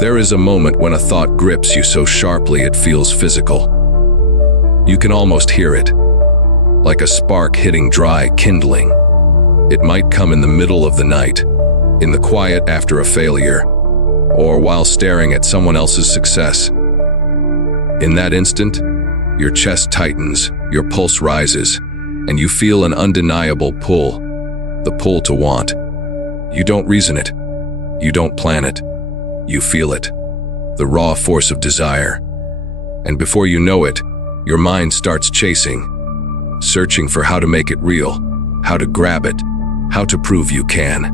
There is a moment when a thought grips you so sharply it feels physical. You can almost hear it, like a spark hitting dry kindling. It might come in the middle of the night, in the quiet after a failure, or while staring at someone else's success. In that instant, your chest tightens, your pulse rises, and you feel an undeniable pull, the pull to want. You don't reason it. You don't plan it. You feel it, the raw force of desire. And before you know it, your mind starts chasing, searching for how to make it real, how to grab it, how to prove you can.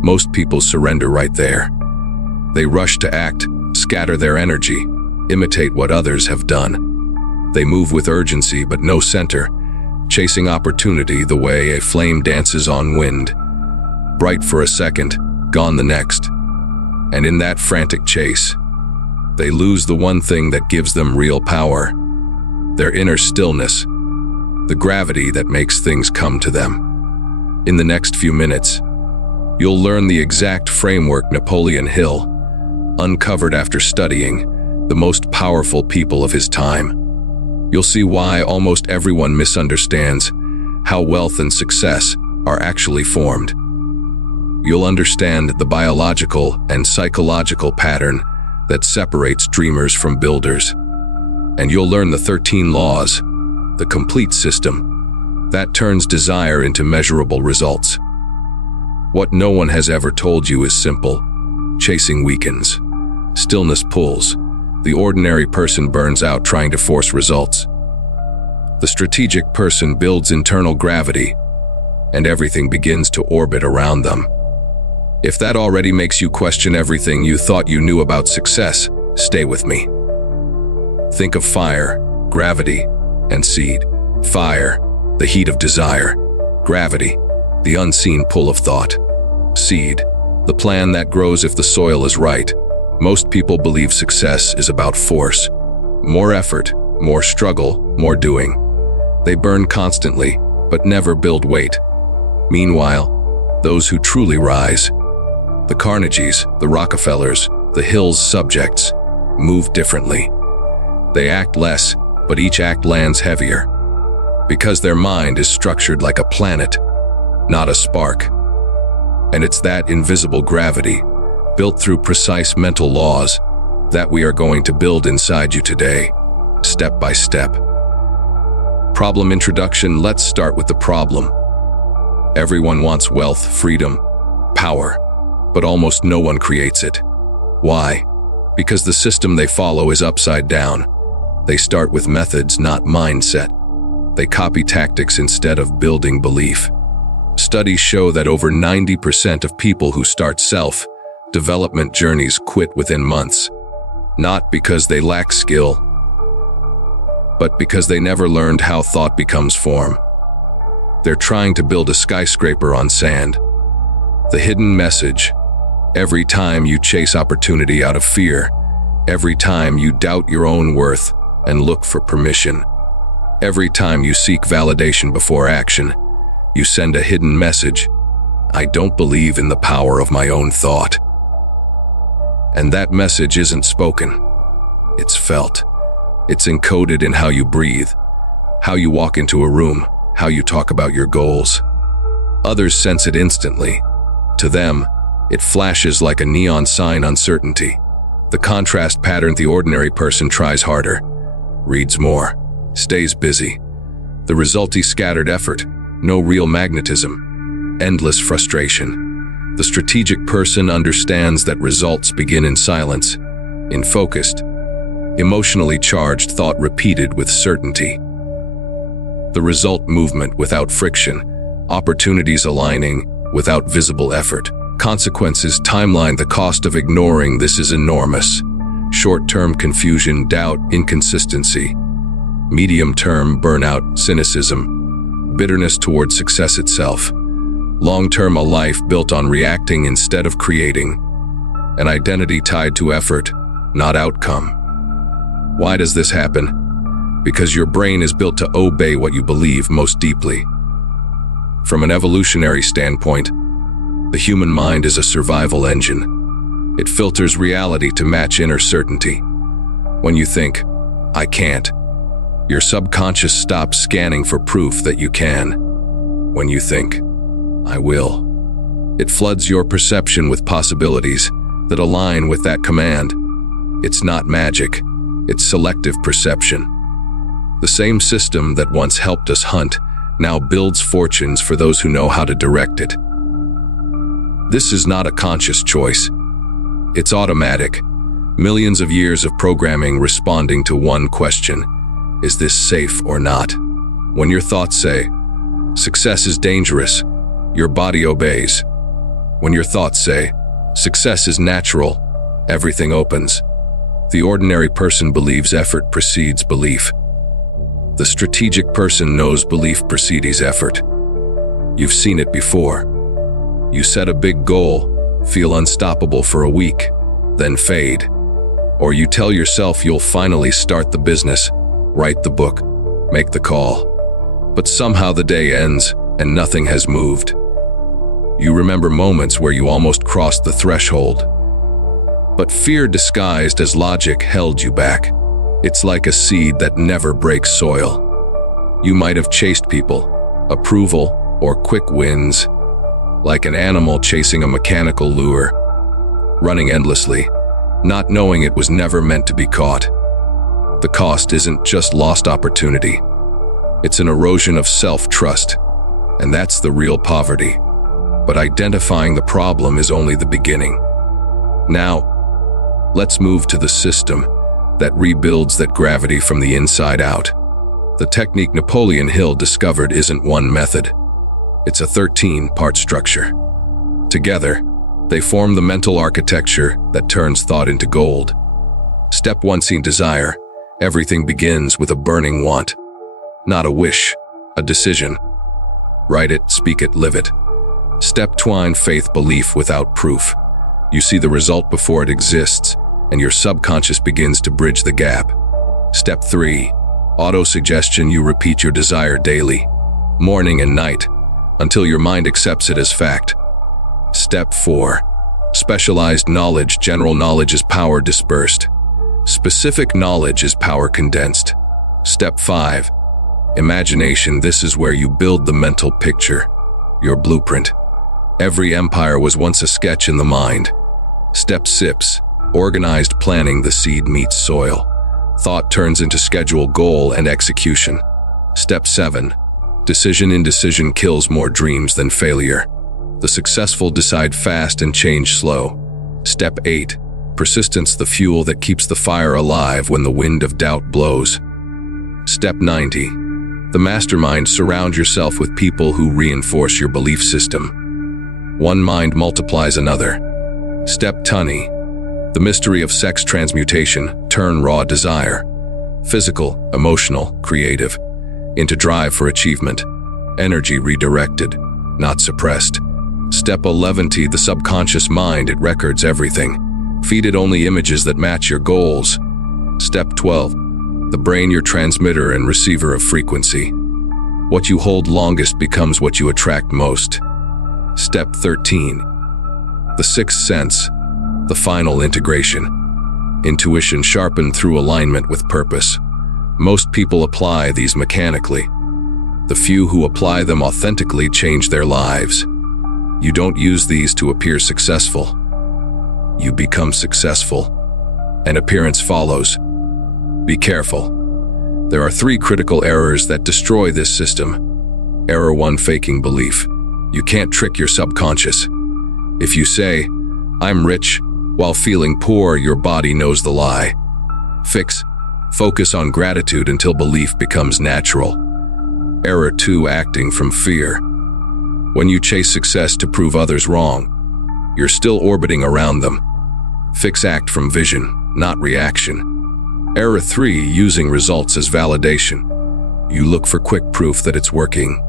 Most people surrender right there. They rush to act, scatter their energy, imitate what others have done. They move with urgency but no center, chasing opportunity the way a flame dances on wind. Bright for a second, gone the next. And in that frantic chase, they lose the one thing that gives them real power, their inner stillness, the gravity that makes things come to them. In the next few minutes, you'll learn the exact framework Napoleon Hill uncovered after studying the most powerful people of his time. You'll see why almost everyone misunderstands how wealth and success are actually formed. You'll understand the biological and psychological pattern that separates dreamers from builders. And you'll learn the 13 laws, the complete system, that turns desire into measurable results. What no one has ever told you is simple. Chasing weakens. Stillness pulls. The ordinary person burns out trying to force results. The strategic person builds internal gravity, and everything begins to orbit around them. If that already makes you question everything you thought you knew about success, stay with me. Think of fire, gravity, and seed. Fire, the heat of desire. Gravity, the unseen pull of thought. Seed, the plan that grows if the soil is right. Most people believe success is about force. More effort, more struggle, more doing. They burn constantly, but never build weight. Meanwhile, those who truly rise, the Carnegies, the Rockefellers, the Hill's subjects, move differently. They act less, but each act lands heavier. Because their mind is structured like a planet, not a spark. And it's that invisible gravity, built through precise mental laws, that we are going to build inside you today, step by step. Problem introduction. Let's start with the problem. Everyone wants wealth, freedom, power, but almost no one creates it. Why? Because the system they follow is upside down. They start with methods, not mindset. They copy tactics instead of building belief. Studies show that over 90% of people who start self-development journeys quit within months, not because they lack skill, but because they never learned how thought becomes form. They're trying to build a skyscraper on sand. The hidden message: every time you chase opportunity out of fear, every time you doubt your own worth and look for permission, every time you seek validation before action, you send a hidden message: I don't believe in the power of my own thought. And that message isn't spoken. It's felt. It's encoded in how you breathe, how you walk into a room, how you talk about your goals. Others sense it instantly. To them, it flashes like a neon sign: uncertainty. The contrast pattern: the ordinary person tries harder, reads more, stays busy. The result: scattered effort, no real magnetism, endless frustration. The strategic person understands that results begin in silence, in focused, emotionally charged thought repeated with certainty. The result: movement without friction, opportunities aligning without visible effort. Consequences: timeline: the cost of ignoring this is enormous. Short-term confusion, doubt, inconsistency. Medium-term burnout, cynicism, bitterness toward success itself. Long-term, a life built on reacting instead of creating. An identity tied to effort, not outcome. Why does this happen? Because your brain is built to obey what you believe most deeply. From an evolutionary standpoint, the human mind is a survival engine. It filters reality to match inner certainty. When you think, "I can't," your subconscious stops scanning for proof that you can. When you think, "I will," it floods your perception with possibilities that align with that command. It's not magic, it's selective perception. The same system that once helped us hunt now builds fortunes for those who know how to direct it. This is not a conscious choice. It's automatic. Millions of years of programming responding to one question: is this safe or not? When your thoughts say, "Success is dangerous," your body obeys. When your thoughts say, "Success is natural," everything opens. The ordinary person believes effort precedes belief. The strategic person knows belief precedes effort. You've seen it before. You set a big goal, feel unstoppable for a week, then fade. Or you tell yourself you'll finally start the business, write the book, make the call. But somehow the day ends and nothing has moved. You remember moments where you almost crossed the threshold. But fear disguised as logic held you back. It's like a seed that never breaks soil. You might have chased people, approval, or quick wins, like an animal chasing a mechanical lure, running endlessly, not knowing it was never meant to be caught. The cost isn't just lost opportunity. It's an erosion of self-trust, and that's the real poverty. But identifying the problem is only the beginning. Now, let's move to the system that rebuilds that gravity from the inside out. The technique Napoleon Hill discovered isn't one method. It's a 13-part structure. Together, they form the mental architecture that turns thought into gold. Step 1: see desire. Everything begins with a burning want. Not a wish, a decision. Write it, speak it, live it. Step 2: faith, belief without proof. You see the result before it exists, and your subconscious begins to bridge the gap. Step 3: autosuggestion. You repeat your desire daily, morning and night, until your mind accepts it as fact. Step 4: specialized knowledge. General knowledge is power dispersed. Specific knowledge is power condensed. Step 5: imagination. This is where you build the mental picture, your blueprint. Every empire was once a sketch in the mind. Step 6: organized planning. The seed meets soil. Thought turns into schedule, goal, and execution. Step 7: decision. Indecision kills more dreams than failure. The successful decide fast and change slow. Step 8: persistence. The fuel that keeps the fire alive when the wind of doubt blows. Step 90: the mastermind. Surround yourself with people who reinforce your belief system. One mind multiplies another. Step 20: the mystery of sex transmutation. Turn raw desire, physical, emotional, creative, into drive for achievement. Energy redirected, not suppressed. Step 11: the subconscious mind. It records everything. Feed it only images that match your goals. Step 12: the brain. Your transmitter and receiver of frequency. What you hold longest becomes what you attract most. Step 13: the sixth sense. The final integration. Intuition sharpened through alignment with purpose. Most people apply these mechanically. The few who apply them authentically change their lives. You don't use these to appear successful. You become successful, and appearance follows. Be careful. There are 3 critical errors that destroy this system. Error 1: faking belief. You can't trick your subconscious. If you say, "I'm rich," while feeling poor, your body knows the lie. Focus on gratitude until belief becomes natural. Error 2: acting from fear. When you chase success to prove others wrong, you're still orbiting around them. Act from vision, not reaction. Error 3: using results as validation. You look for quick proof that it's working.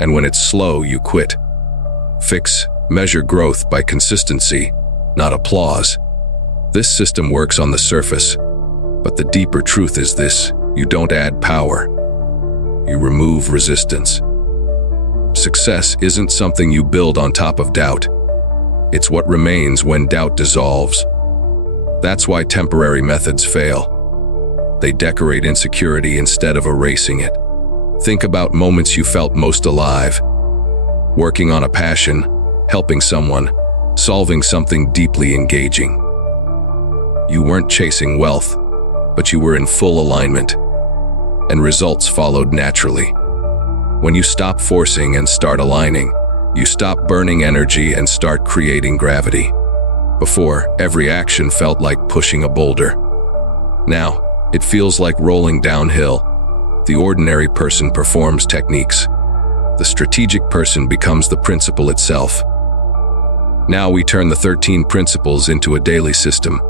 And when it's slow, you quit. Measure growth by consistency, not applause. This system works on the surface, but the deeper truth is this: you don't add power. You remove resistance. Success isn't something you build on top of doubt. It's what remains when doubt dissolves. That's why temporary methods fail. They decorate insecurity instead of erasing it. Think about moments you felt most alive. Working on a passion, helping someone, solving something deeply engaging. You weren't chasing wealth, but you were in full alignment, and results followed naturally. When you stop forcing and start aligning, you stop burning energy and start creating gravity. Before, every action felt like pushing a boulder. Now, it feels like rolling downhill. The ordinary person performs techniques. The strategic person becomes the principle itself. Now we turn the 13 principles into a daily system.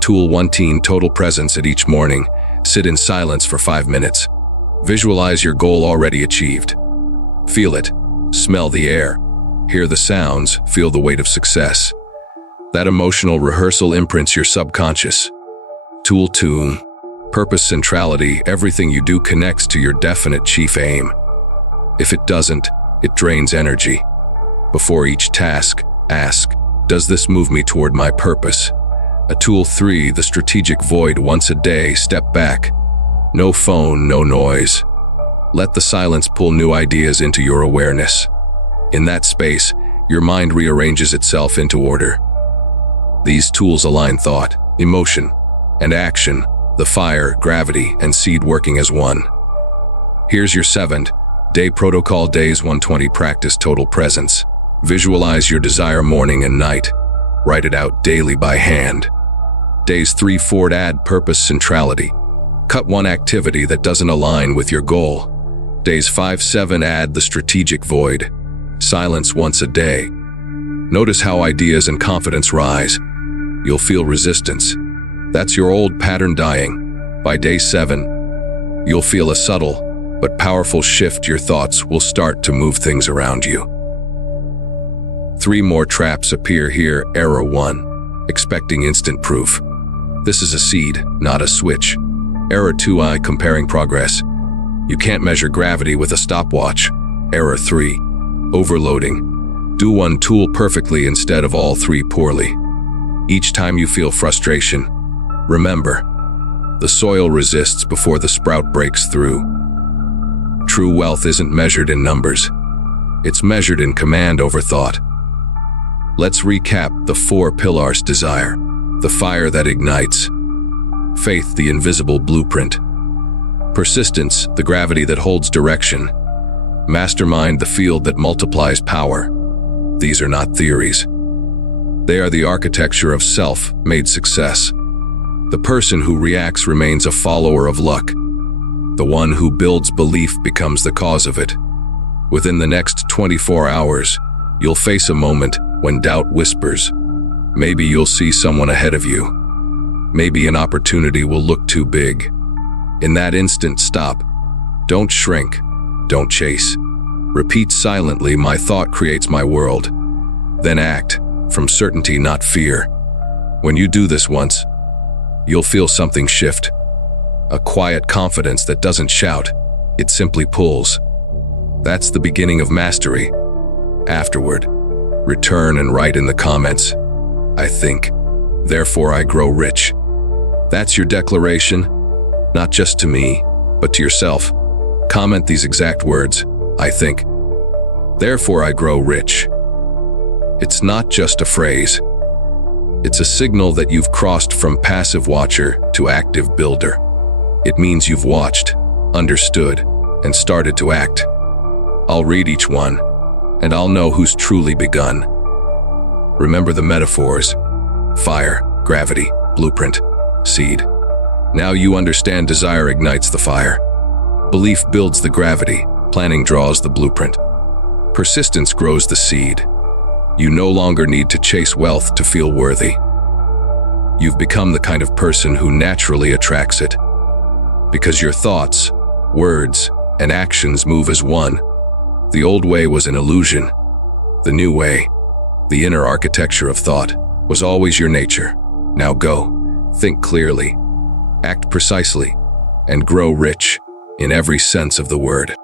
Tool 1: total presence at each morning. Sit in silence for 5 minutes. Visualize your goal already achieved. Feel it. Smell the air. Hear the sounds. Feel the weight of success. That emotional rehearsal imprints your subconscious. Tool 2: purpose centrality. Everything you do connects to your definite chief aim. If it doesn't, it drains energy. Before each task, ask, does this move me toward my purpose? A tool 3: the strategic void. Once a day, step back. No phone, no noise. Let the silence pull new ideas into your awareness. In that space, your mind rearranges itself into order. These tools align thought, emotion, and action, the fire, gravity, and seed working as one. Here's your 7th day protocol. Days 120. Practice total presence. Visualize your desire morning and night. Write it out daily by hand. Days 3-4. Add purpose centrality. Cut one activity that doesn't align with your goal. Days 5-7. Add the strategic void. Silence once a day. Notice how ideas and confidence rise. You'll feel resistance. That's your old pattern dying. By day 7, you'll feel a subtle but powerful shift. Your thoughts will start to move things around you. 3 more traps appear here. Error 1. Expecting instant proof. This is a seed, not a switch. Error 2. Comparing progress. You can't measure gravity with a stopwatch. Error 3. Overloading. Do one tool perfectly instead of all 3 poorly. Each time you feel frustration, remember, the soil resists before the sprout breaks through. True wealth isn't measured in numbers. It's measured in command over thought. Let's recap the 4 pillars. Desire, the fire that ignites. Faith, the invisible blueprint. Persistence, the gravity that holds direction. Mastermind, the field that multiplies power. These are not theories. They are the architecture of self-made success. The person who reacts remains a follower of luck. The one who builds belief becomes the cause of it. Within the next 24 hours, you'll face a moment when doubt whispers. Maybe you'll see someone ahead of you. Maybe an opportunity will look too big. In that instant, stop. Don't shrink. Don't chase. Repeat silently, my thought creates my world. Then act, from certainty, not fear. When you do this once, you'll feel something shift. A quiet confidence that doesn't shout, it simply pulls. That's the beginning of mastery. Afterward, return and write in the comments, I think, therefore I grow rich. That's your declaration, not just to me, but to yourself. Comment these exact words, I think, therefore I grow rich. It's not just a phrase. It's a signal that you've crossed from passive watcher to active builder. It means you've watched, understood, and started to act. I'll read each one, and I'll know who's truly begun. Remember the metaphors: fire, gravity, blueprint, seed. Now you understand desire ignites the fire. Belief builds the gravity, planning draws the blueprint. Persistence grows the seed. You no longer need to chase wealth to feel worthy. You've become the kind of person who naturally attracts it. Because your thoughts, words, and actions move as one. The old way was an illusion. The new way, the inner architecture of thought, was always your nature. Now go, think clearly, act precisely, and grow rich in every sense of the word.